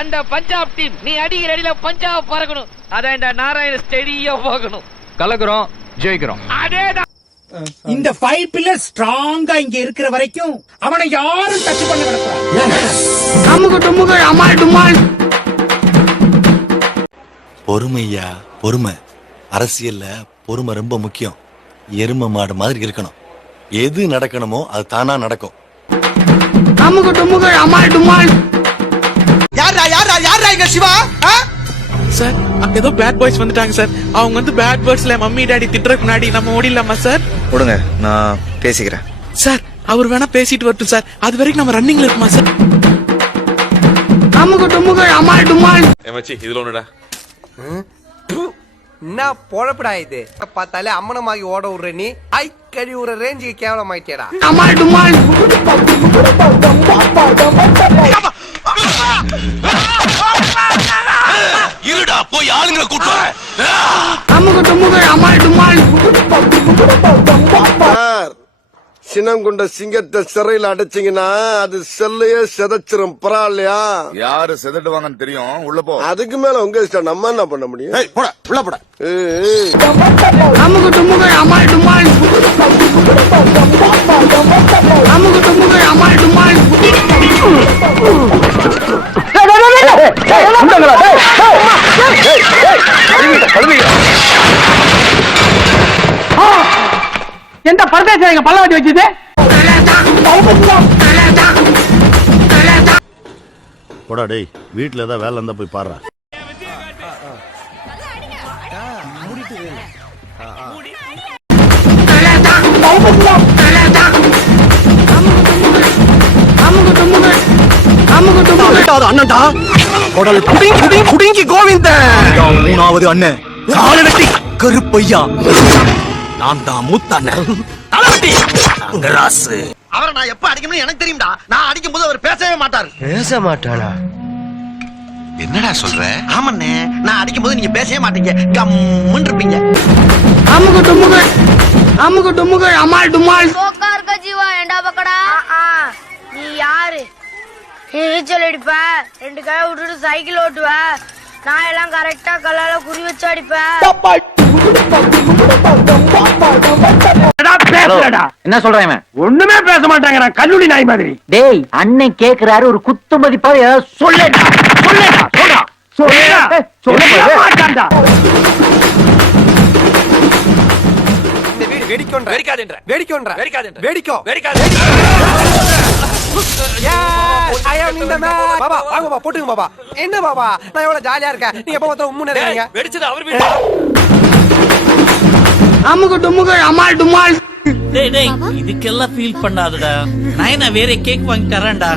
அந்த பஞ்சாப் டீம் நீ அடிக்கிற அடியில பஞ்சாப் பறக்கணும். அதான் இந்த நாராயண ஸ்டெடியா போகணும். கலக்குறோம், ஜெயிக்கிறோம். அதேதான். இந்த 5 பில்லர் ஸ்ட்ராங்கா இங்க இருக்கிற வரைக்கும் அவனை யாரும் டச் பண்ண விடக்கூடாது. பொறுமையா, பொறுமை. அரசியல்ல பொறுமை ரொம்ப முக்கியம். எரும மாடு மாதிரி இருக்கணும். எது நடக்கணுமோ அது தானா நடக்கும். யாரா இங்க சிவா? சார் அங்க ஏதோ பேட் பாய்ஸ் வந்துட்டாங்க சார். அவங்க வந்து பேட் வேர்ட்ஸ்ல மம்மி டாடி திட்டுறதுக்கு முன்னாடி நம்ம ஓடிடலாமா சார்? விடுங்க, நான் பேசிக்கிறேன். சார் அவர் வேணா பேசிட்டு வரட்டும் சார். அது வரைக்கும் நம்ம ரன்னிங்ல இருக்குமா சார்? இதுல ஒண்ணுடா. என்ன பொழப்படா இது? பார்த்தாலே அம்மனமாகி ஓட விடுற நீ ஐ கழி விடுற ரேஞ்சுக்கு கேவலமாயிட்டேடா. இருடா போய் ஆளுங்களை கூட்டு. சினம் கொண்ட சிங்கத்தை சிறையில் அடைச்சிங்கன்னா அது செல்லையே செதச்சிரும். பரவாயில்லையா? யாரு செதட்டுவாங்கன்னு தெரியும். உள்ள போ. அதுக்கு மேல உங்க இஷ்டம். நம்ம என்ன பண்ண முடியும்? உள்ள போட. எந்த பரதேச பல்ல வட்டி வச்சது? போடா டேய், வீட்டுல ஏதாவது வேலை இருந்தா போய் பாரு. அண்ணன்டா குடிங்கி கோவிந்த 3வது அண்ணன் கால வெட்டி கருப்பையா. நான் தான் மூத்த அண்ணன் தலைவட்டி ராசு. அவரை நான் எப்ப அடிக்கணும்னு எனக்கு தெரியும்டா. நான் அடிக்கும் போது அவர் பேசவே மாட்டாரு. பேச மாட்டானா? என்னடா சொல்ற? ஆமண்ணே, நான் அடிக்கும் போது நீங்க பேசவே மாட்டீங்க. கம்முன்னு இருப்பீங்க. ஜீவா ஏண்டா பக்கடா? நீ யாரு? நீச்சல் அடிப்ப, 2 கை விட்டுட்டு சைக்கிள் ஓட்டுவ, நான் எல்லாம் கரெக்டா கல்லால குறி வச்சு அடிப்பேன். என்ன சொல்றேன்? ஒண்ணுமே பேச மாட்டாங்க. கல்லூரி நாய் மாதிரி. டேய், அண்ணன் கேக்குறாரு, ஒரு குத்து மதிப்பா சொல்லேடா. இந்த வீடு வெடிக்கொன்ற வெடிக்காதேன்ற வெடிக்கொன்ற வெடிக்காதேன்ற வெடிக்கோ வெடிக்காதே. பாபா வாங்க பாபா, போட்டுங்க பாபா. என்ன பாபா, நான் எவ்வளவு ஜாலியா இருக்கேன். நீங்க எப்ப பார்த்தா உம்முன்னு இருக்கீங்க. வெடிச்சது அவர் வீடு. இதுக்கெல்லாம் ஃபீல் பண்ணாதடா. நான் வேற கேக் வாங்கி தரேன்டா.